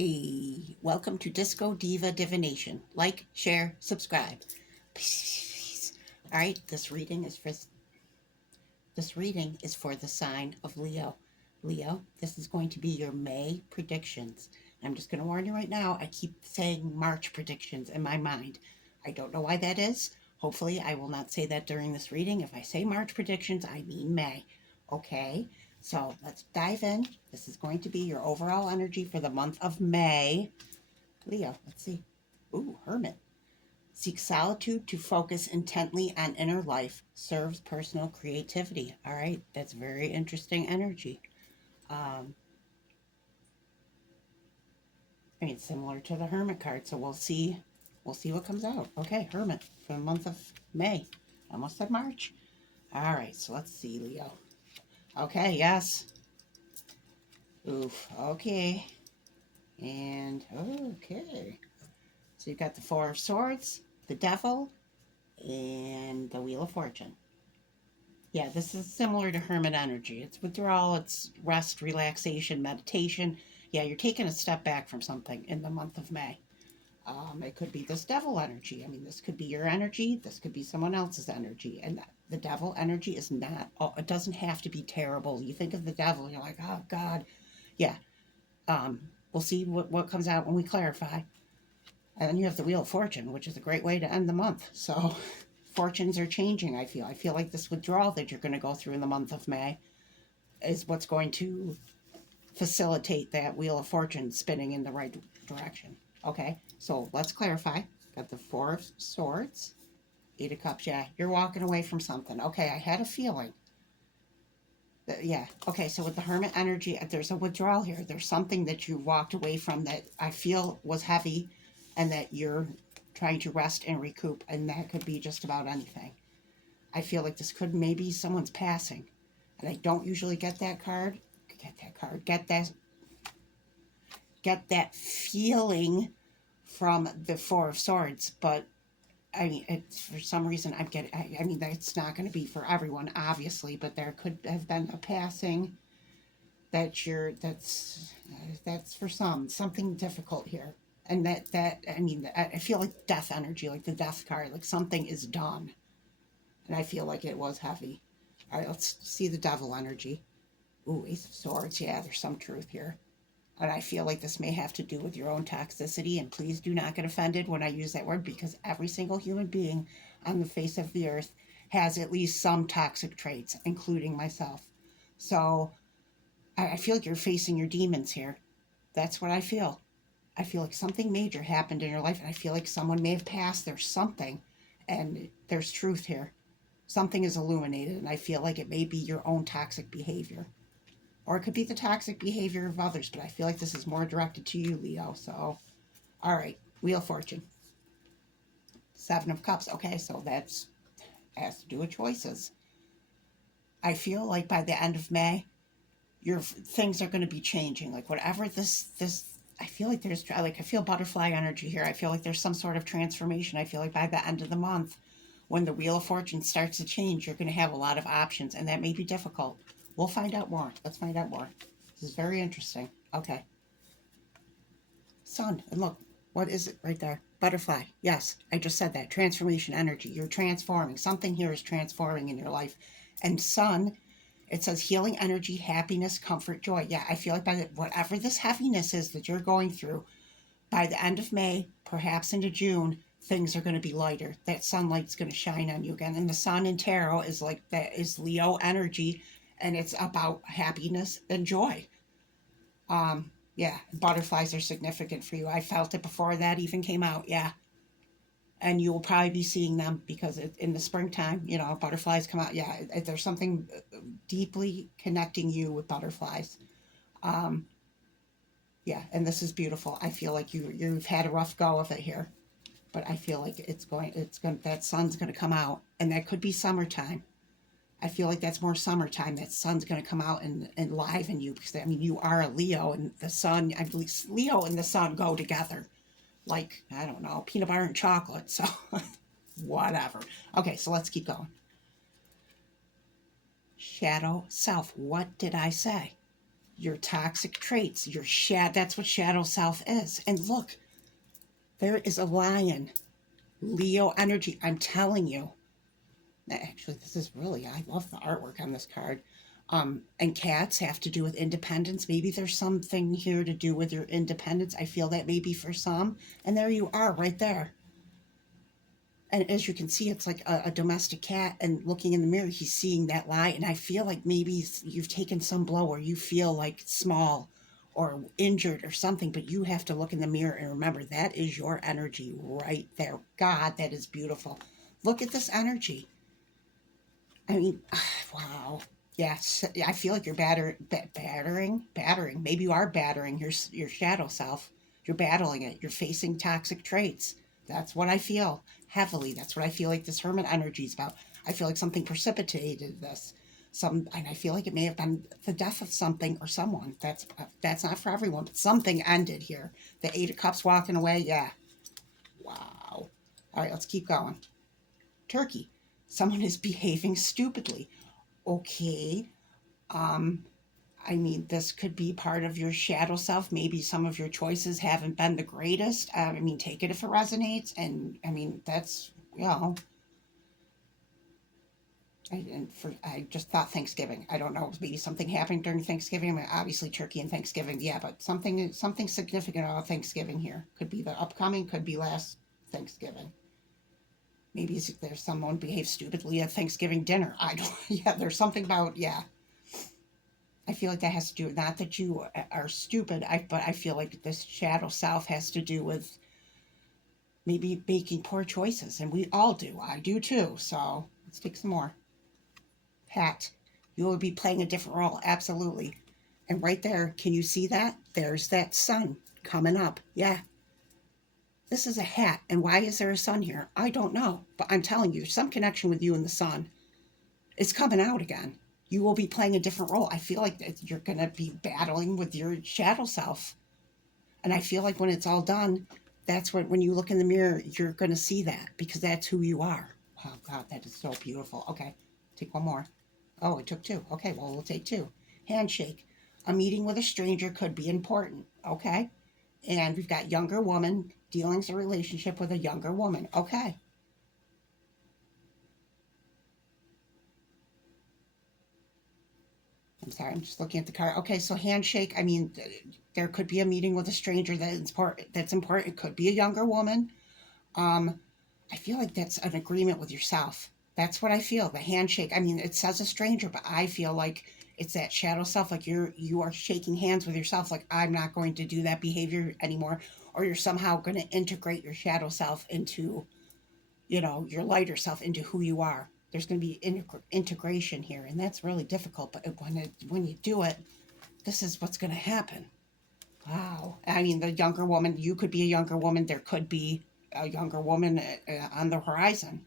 Welcome to Disco Diva Divination. Like, share, subscribe. All right, this reading is for the sign of Leo. Leo, this is going to be your May predictions. I'm just going to warn you right now, I keep saying March predictions in my mind. I don't know why that is. Hopefully, I will not say that during this reading. If I say March predictions, I mean May. Okay, so let's dive in. This is going to be your overall energy for the month of May. Leo, let's see. Ooh, Hermit. Seek solitude to focus intently on inner life. Serves personal creativity. All right, that's very interesting energy. Um, I mean, similar to the Hermit card. So we'll see what comes out. Okay, Hermit for the month of May. Almost said March. All right, so let's see, Leo. Okay, yes. Oof. Okay. And okay. So you've got the Four of Swords, the Devil, and the Wheel of Fortune. Yeah, this is similar to Hermit energy. It's withdrawal, it's rest, relaxation, meditation. Yeah, you're taking a step back from something in the month of May. It could be this devil energy. I mean, this could be your energy. This could be someone else's energy. And the devil energy is not, oh, it doesn't have to be terrible. You think of the devil, you're like, oh, God. Yeah. We'll see what comes out when we clarify. And then you have the Wheel of Fortune, which is a great way to end the month. So fortunes are changing, I feel. I feel like this withdrawal that you're going to go through in the month of May is what's going to facilitate that Wheel of Fortune spinning in the right direction. Okay, so let's clarify. Got the Four of Swords, Eight of Cups. Yeah, you're walking away from something. Okay, I had a feeling. Yeah, okay, so with the Hermit energy, there's a withdrawal here. There's something that you walked away from that I feel was heavy and that you're trying to rest and recoup, and that could be just about anything. I feel like this could maybe someone's passing, and I don't usually get that card. Get that feeling from the Four of Swords, but I mean, it's for some reason I'm getting. I mean, that's not going to be for everyone, obviously, but there could have been a passing that's for something difficult here, and that I mean, I feel like death energy, like the death card, like something is done, and I feel like it was heavy. All right, let's see the devil energy. Ooh, Ace of Swords. Yeah, there's some truth here. And I feel like this may have to do with your own toxicity. And please do not get offended when I use that word because every single human being on the face of the earth has at least some toxic traits, including myself. So I feel like you're facing your demons here. That's what I feel. I feel like something major happened in your life, and I feel like someone may have passed. There's something, and there's truth here. Something is illuminated, and I feel like it may be your own toxic behavior. Or it could be the toxic behavior of others, but I feel like this is more directed to you, Leo. So, all right, Wheel of Fortune. Seven of Cups. Okay, so that's has to do with choices. I feel like by the end of May, your things are going to be changing. Like whatever this I feel like I feel butterfly energy here. I feel like there's some sort of transformation. I feel like by the end of the month, when the Wheel of Fortune starts to change, you're going to have a lot of options, and that may be difficult. We'll find out more. Let's find out more. This is very interesting. Okay. Sun. And look, what is it right there? Butterfly. Yes, I just said that. Transformation energy. You're transforming. Something here is transforming in your life. And sun, it says healing energy, happiness, comfort, joy. Yeah, I feel like whatever this heaviness is that you're going through, by the end of May, perhaps into June, things are going to be lighter. That sunlight's going to shine on you again. And the sun in tarot is like that is Leo energy, and it's about happiness and joy. Yeah, butterflies are significant for you. I felt it before that even came out. Yeah, and you will probably be seeing them because in the springtime, butterflies come out. Yeah, there's something deeply connecting you with butterflies. Um, yeah, and this is beautiful. I feel like you've had a rough go of it here, but I feel like that sun's going to come out, and that could be summertime. I feel like that's more summertime. That sun's going to come out and liven you because I mean you are a Leo, and the sun. I believe Leo and the sun go together, like I don't know, peanut butter and chocolate. So whatever. Okay, so let's keep going. Shadow self. What did I say? your toxic traits, that's what shadow self is. And look, there is a lion, Leo energy. I'm telling you. Actually, this is really, I love the artwork on this card. And cats have to do with independence. Maybe there's something here to do with your independence. I feel that maybe for some. And there you are, right there. And as you can see, it's like a domestic cat, and looking in the mirror, he's seeing that lie. And I feel like maybe you've taken some blow, or you feel like small or injured or something, but you have to look in the mirror and remember that is your energy right there. God, that is beautiful. Look at this energy. I mean, wow. Yes, I feel like you're battering. Maybe you are battering your shadow self. You're battling it. You're facing toxic traits. That's what I feel heavily. That's what I feel like this hermit energy is about. I feel like something precipitated this. And I feel like it may have been the death of something or someone. That's not for everyone, but something ended here. The Eight of Cups walking away. Yeah. Wow. All right, let's keep going. Turkey. Someone is behaving stupidly. Okay. I mean, this could be part of your shadow self. Maybe some of your choices haven't been the greatest. I mean, take it if it resonates. And I mean, that's, you know, I just thought Thanksgiving. I don't know, maybe something happened during Thanksgiving. I mean, obviously turkey and Thanksgiving, yeah, but something significant about Thanksgiving here. Could be the upcoming, could be last Thanksgiving. Maybe there's someone behaves stupidly at Thanksgiving dinner. I don't. Yeah, there's something about, yeah. I feel like that has to do, not that you are stupid, but I feel like this shadow self has to do with maybe making poor choices, and we all do. I do too. So let's take some more. Hat, you will be playing a different role, absolutely. And right there, can you see that? There's that sun coming up. Yeah. This is a hat, and why is there a sun here? I don't know, but I'm telling you, there's some connection with you and the sun. It's coming out again. You will be playing a different role. I feel like you're going to be battling with your shadow self. And I feel like when it's all done, that's when you look in the mirror, you're going to see that, because that's who you are. Oh, God, that is so beautiful. Okay, take one more. Oh, it took two. Okay, well, we'll take two. Handshake. A meeting with a stranger could be important. Okay. And we've got younger woman, dealings a relationship with a younger woman. Okay. I'm sorry, I'm just looking at the card. Okay, so handshake. I mean, there could be a meeting with a stranger that's important. That's important. It could be a younger woman. Um, I feel like that's an agreement with yourself. That's what I feel. The handshake. I mean, it says a stranger, but I feel like it's that shadow self. Like you are shaking hands with yourself. Like, I'm not going to do that behavior anymore. Or you're somehow going to integrate your shadow self into, your lighter self into who you are. There's going to be integration here, and that's really difficult. But when you do it, this is what's going to happen. Wow. I mean, the younger woman, you could be a younger woman. There could be a younger woman on the horizon,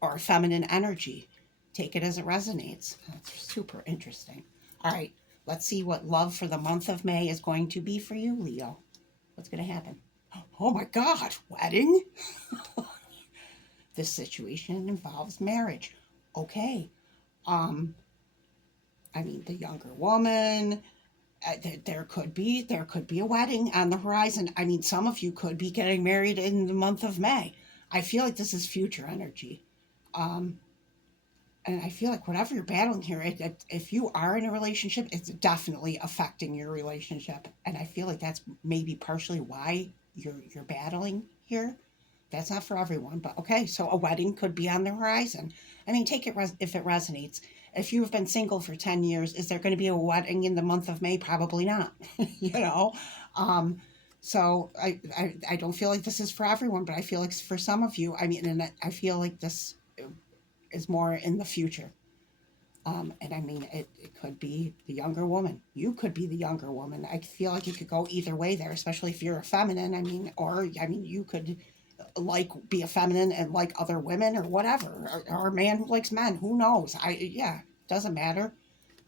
or feminine energy. Take it as it resonates. That's super interesting. All right. Let's see what love for the month of May is going to be for you, Leo. What's going to happen? Oh my God, wedding? This situation involves marriage. Okay. Um, I mean, the younger woman, there could be a wedding on the horizon. I mean, some of you could be getting married in the month of May. I feel like this is future energy. Um, and I feel like whatever you're battling here, if you are in a relationship, it's definitely affecting your relationship. And I feel like that's maybe partially why you're battling here. That's not for everyone, but okay. So a wedding could be on the horizon. I mean, take it if it resonates. If you have been single for 10 years, is there going to be a wedding in the month of May? Probably not. you know. Um, so I don't feel like this is for everyone, but I feel like for some of you, I mean, and I feel like this is more in the future. And I mean, it could be the younger woman. You could be the younger woman. I feel like it could go either way there, especially if you're a feminine. I mean, you could like be a feminine and like other women or whatever, or a man who likes men. Who knows? Yeah, doesn't matter.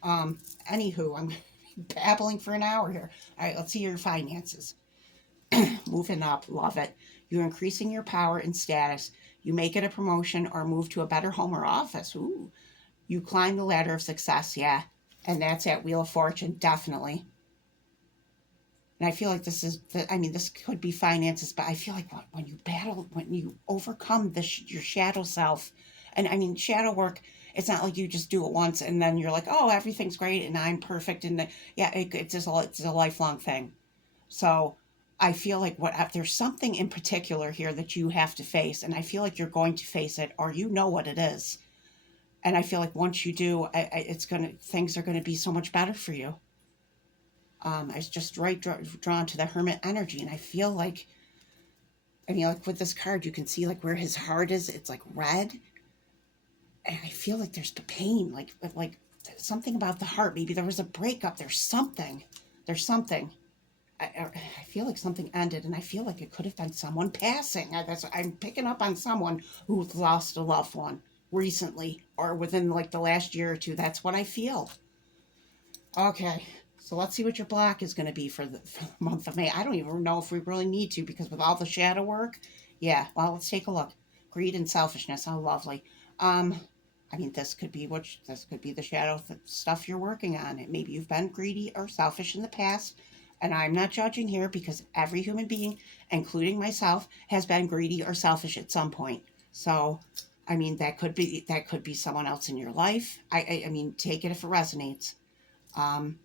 Um, Anywho, I'm babbling for an hour here. All right, let's see your finances. Moving up, love it. You're increasing your power and status. You make it a promotion or move to a better home or office. Ooh, you climb the ladder of success. Yeah. And that's at Wheel of Fortune, definitely. And I feel like this is, I mean, this could be finances, but I feel like when you battle, when you overcome your shadow self, and I mean, shadow work, it's not like you just do it once and then you're like, oh, everything's great and I'm perfect. And yeah, it's a lifelong thing. So I feel like there's something in particular here that you have to face, and I feel like you're going to face it, or you know what it is. And I feel like once you do, things are gonna be so much better for you. I was just drawn to the Hermit energy, and I feel like, I mean, like with this card, you can see like where his heart is. It's like red, and I feel like there's the pain, like something about the heart. Maybe there was a breakup. There's something. There's something. I feel like something ended, and I feel like it could have been someone passing. I'm picking up on someone who lost a loved one recently or within like the last year or two. That's what I feel. Okay, so let's see what your block is going to be for the month of May. I don't even know if we really need to because with all the shadow work, yeah. Well, let's take a look. Greed and selfishness. How lovely. Um, I mean, this could be the shadow stuff you're working on. Maybe you've been greedy or selfish in the past, and I'm not judging here because every human being, including myself, has been greedy or selfish at some point. So, I mean, that could be someone else in your life. I mean, take it if it resonates. Um,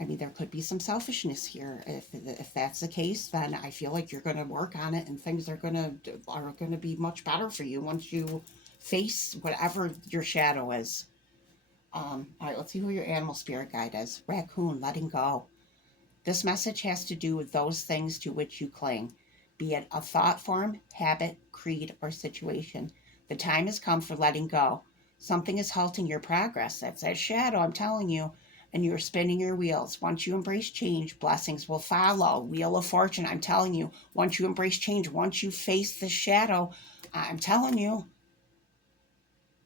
I mean, there could be some selfishness here. If that's the case, then I feel like you're going to work on it, and things are going to be much better for you once you face whatever your shadow is. All right, let's see who your animal spirit guide is. Raccoon, letting go. This message has to do with those things to which you cling, be it a thought form, habit, creed, or situation. The time has come for letting go. Something is halting your progress. That's that shadow, I'm telling you. And you're spinning your wheels. Once you embrace change, blessings will follow. Wheel of Fortune, I'm telling you. Once you embrace change, once you face the shadow, I'm telling you.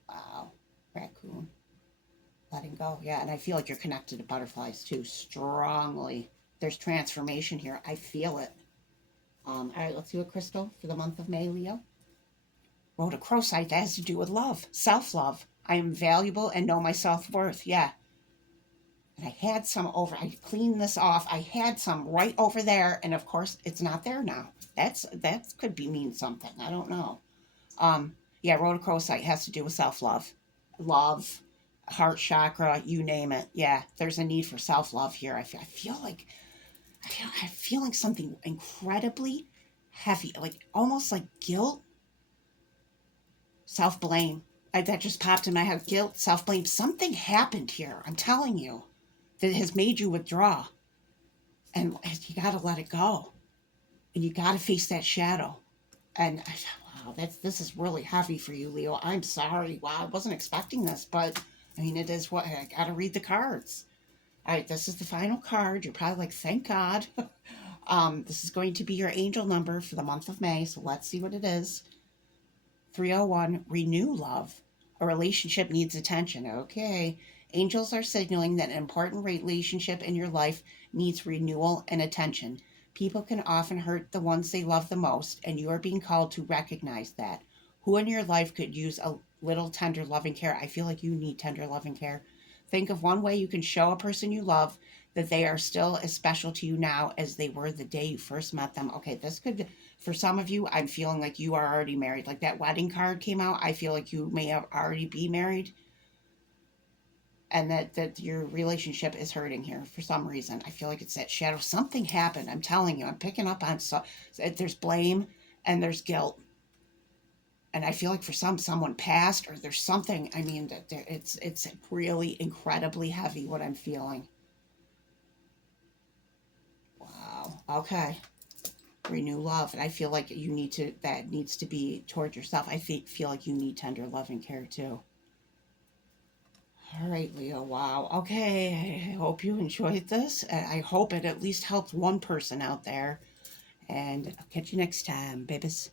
Wow, raccoon, letting go. Yeah, and I feel like you're connected to butterflies too, strongly. There's transformation here. I feel it. All right, let's do a crystal for the month of May, Leo. Rhodochrosite, that has to do with love, self love. I am valuable and know my self worth. Yeah. And I had some over, I cleaned this off. I had some right over there. And of course, it's not there now. That could be mean something. I don't know. Yeah, rhodochrosite has to do with self love, heart chakra, you name it. Yeah, there's a need for self love here. I feel like I'm feeling something incredibly heavy, like almost like guilt, self blame. That just popped in my head. Guilt, self blame. Something happened here. I'm telling you, that has made you withdraw, and you got to let it go, and you got to face that shadow. And wow, this is really heavy for you, Leo. I'm sorry. Wow, I wasn't expecting this, but I mean, it is what I got to read the cards. All right, this is the final card. You're probably like, thank God. This is going to be your angel number for the month of May. So let's see what it is. 301, renew love. A relationship needs attention. Okay. Angels are signaling that an important relationship in your life needs renewal and attention. People can often hurt the ones they love the most, and you are being called to recognize that. Who in your life could use a little tender loving care? I feel like you need tender loving care. Think of one way you can show a person you love that they are still as special to you now as they were the day you first met them. Okay, this could, for some of you, I'm feeling like you are already married. Like that wedding card came out, I feel like you may have already be married, and that your relationship is hurting here for some reason. I feel like it's that shadow. Something happened. I'm telling you, I'm picking up on there's blame and there's guilt. And I feel like for someone passed or there's something. I mean, that it's really incredibly heavy what I'm feeling. Wow. Okay. Renew love, and I feel like that needs to be toward yourself. I feel like you need tender love and care too. All right, Leo. Wow. Okay. I hope you enjoyed this. I hope it at least helped one person out there. And I'll catch you next time, babies.